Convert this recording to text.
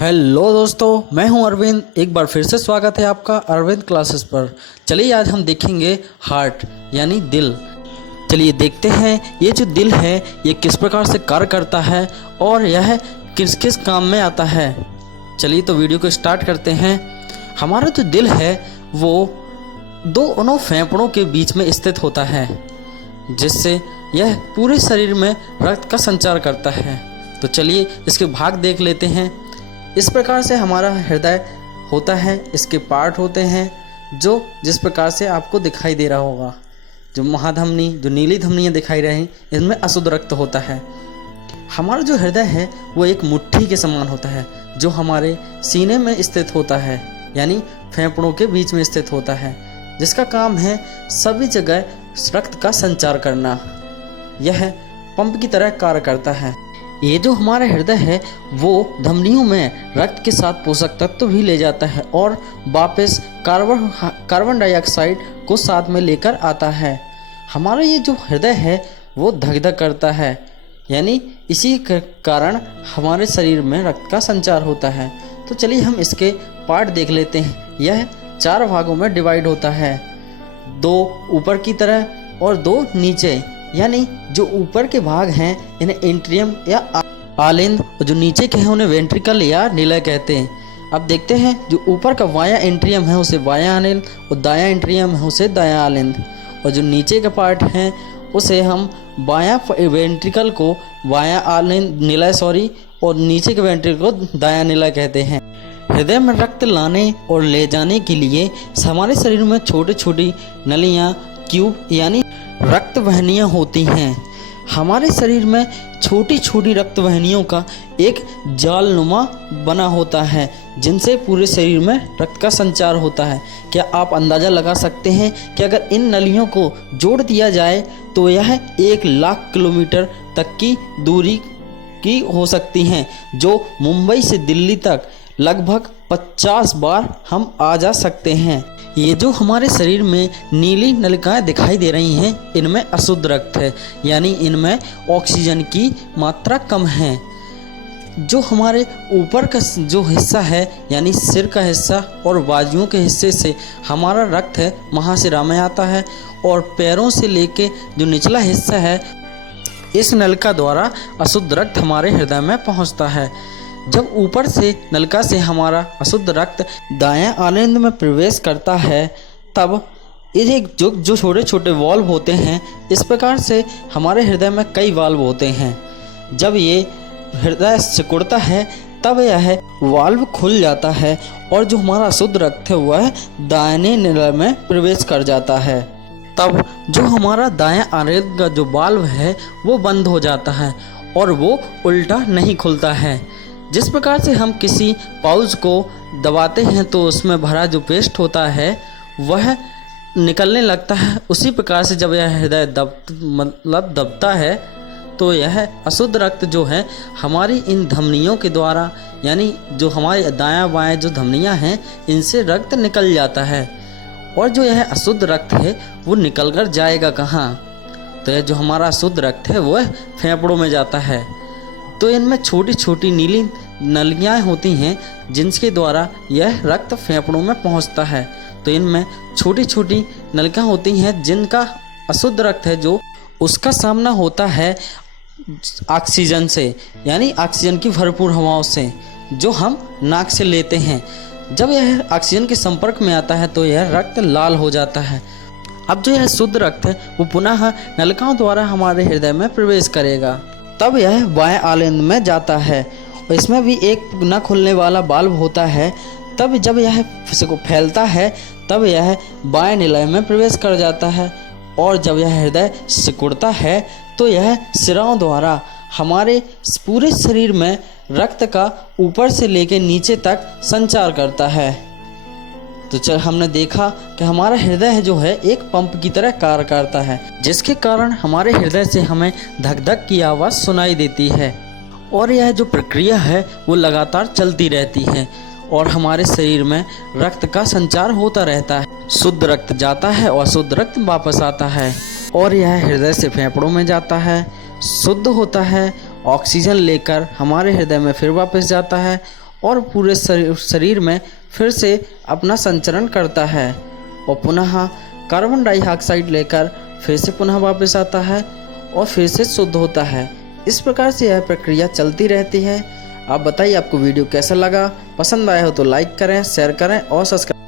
Hello दोस्तों, मैं हूं अरविंद। एक बार फिर से स्वागत है आपका अरविंद क्लासेस पर। चलिए आज हम देखेंगे हार्ट यानी दिल। चलिए देखते हैं ये जो दिल है ये किस प्रकार से कार्य करता है और यह किस किस काम में आता है। चलिए तो वीडियो को स्टार्ट करते हैं। हमारा जो दिल है वो दोनों फेफड़ों के बीच में स्थित होता है, जिससे यह पूरे शरीर में रक्त का संचार करता है। तो चलिए इसके भाग देख लेते हैं। इस प्रकार से हमारा हृदय होता है, इसके पार्ट होते हैं जो जिस प्रकार से आपको दिखाई दे रहा होगा। जो महाधमनी, जो नीली धमनियाँ दिखाई रही, इनमें अशुद्ध रक्त होता है। हमारा जो हृदय है वो एक मुट्ठी के समान होता है, जो हमारे सीने में स्थित होता है, यानी फेफड़ों के बीच में स्थित होता है, जिसका काम है सभी जगह रक्त का संचार करना। यह पंप की तरह कार्य करता है। ये जो हमारा हृदय है वो धमनियों में रक्त के साथ पोषक तत्व भी ले जाता है और वापस कार्बन डाइऑक्साइड को साथ में लेकर आता है। हमारा ये जो हृदय है वो धक धक करता है, यानी इसी कारण हमारे शरीर में रक्त का संचार होता है। तो चलिए हम इसके पार्ट देख लेते हैं। यह 4 भागों में डिवाइड होता है, 2 ऊपर की तरह और 2 नीचे। यानी जो ऊपर के भाग हैं इन्हें एंट्रियम या आलिंद, और जो नीचे के हैं उन्हें वेंट्रिकल या निलय कहते हैं। अब देखते हैं जो ऊपर का वाया एंट्रियम है उसे वाया आलिंद और दाया एंट्रियम है उसे दाया आलिंद, और जो नीचे का पार्ट है उसे हम बाया वेंट्रिकल को वाया आलिंद निलय और नीचे के वेंट्रिकल को दाया निलय कहते हैं। हृदय में रक्त लाने और ले जाने के लिए हमारे शरीर में छोटी छोटी नलियाँ, ट्यूब यानी रक्त वाहिनियाँ होती हैं। हमारे शरीर में छोटी छोटी रक्त वाहिनियों का एक जालनुमा बना होता है, जिनसे पूरे शरीर में रक्त का संचार होता है। क्या आप अंदाज़ा लगा सकते हैं कि अगर इन नलियों को जोड़ दिया जाए तो यह 1,00,000 किलोमीटर तक की दूरी की हो सकती हैं, जो मुंबई से दिल्ली तक लगभग 50 बार हम आ जा सकते हैं। ये जो हमारे शरीर में नीली नलिकाएं दिखाई दे रही हैं, इनमें अशुद्ध रक्त है, यानी इनमें ऑक्सीजन की मात्रा कम है। जो हमारे ऊपर का जो हिस्सा है यानी सिर का हिस्सा और बाजुओं के हिस्से से हमारा रक्त है महाशिरा में आता है, और पैरों से लेके जो निचला हिस्सा है इस नलिका द्वारा अशुद्ध रक्त हमारे हृदय में पहुँचता है। जब ऊपर से नलिका से हमारा अशुद्ध रक्त दायां आलिंद में प्रवेश करता है, तब ये जो छोटे छोटे वाल्व होते हैं, इस प्रकार से हमारे हृदय में कई वाल्व होते हैं। जब ये हृदय सिकुड़ता है तब यह वाल्व खुल जाता है और जो हमारा अशुद्ध रक्त है वह दाहिने निलय में प्रवेश कर जाता है। तब जो हमारा दायां आलिंद का जो वाल्व है वो बंद हो जाता है और वो उल्टा नहीं खुलता है। जिस प्रकार से हम किसी पाउच को दबाते हैं तो उसमें भरा जो पेस्ट होता है वह निकलने लगता है, उसी प्रकार से जब यह हृदय दबता है तो यह अशुद्ध रक्त जो है हमारी इन धमनियों के द्वारा, यानी जो हमारे दायां बाएं जो धमनियां हैं इनसे रक्त निकल जाता है। और जो यह अशुद्ध रक्त है वो निकल कर जाएगा कहाँ? तो यह जो हमारा अशुद्ध रक्त है वह फेफड़ों में जाता है। तो इनमें छोटी छोटी नीली नलियाँ होती हैं जिनके द्वारा यह रक्त फेफड़ों में पहुंचता है। तो इनमें छोटी छोटी नलिकाएं होती हैं जिनका अशुद्ध रक्त है जो उसका सामना होता है ऑक्सीजन से, यानी ऑक्सीजन की भरपूर हवाओं से जो हम नाक से लेते हैं। जब यह ऑक्सीजन के संपर्क में आता है तो यह रक्त लाल हो जाता है। अब जो यह शुद्ध रक्त है वो पुनः नलिकाओं द्वारा हमारे हृदय में प्रवेश करेगा, तब यह बाएं आलिंद में जाता है। और इसमें भी एक न खुलने वाला वाल्व होता है। तब जब यह फैलता है तब यह बाएं निलय में प्रवेश कर जाता है, और जब यह हृदय सिकुड़ता है तो यह सिराओं द्वारा हमारे पूरे शरीर में रक्त का ऊपर से लेकर नीचे तक संचार करता है। तो हमने देखा कि हमारा हृदय जो है एक पंप की तरह कार्य करता है, जिसके कारण हमारे हृदय से हमें धक धक की आवाज़ सुनाई देती है। और यह जो प्रक्रिया है वो लगातार चलती रहती है और हमारे शरीर में रक्त का संचार होता रहता है। शुद्ध रक्त जाता है और शुद्ध रक्त वापस आता है, और यह हृदय से फेफड़ों में जाता है, शुद्ध होता है, ऑक्सीजन लेकर हमारे हृदय में फिर वापस जाता है और पूरे शरीर में फिर से अपना संचरण करता है और पुनः कार्बन डाइऑक्साइड लेकर फिर से पुनः वापस आता है और फिर से शुद्ध होता है। इस प्रकार से यह प्रक्रिया चलती रहती है। आप बताइए आपको वीडियो कैसा लगा, पसंद आया हो तो लाइक करें, शेयर करें और सब्सक्राइब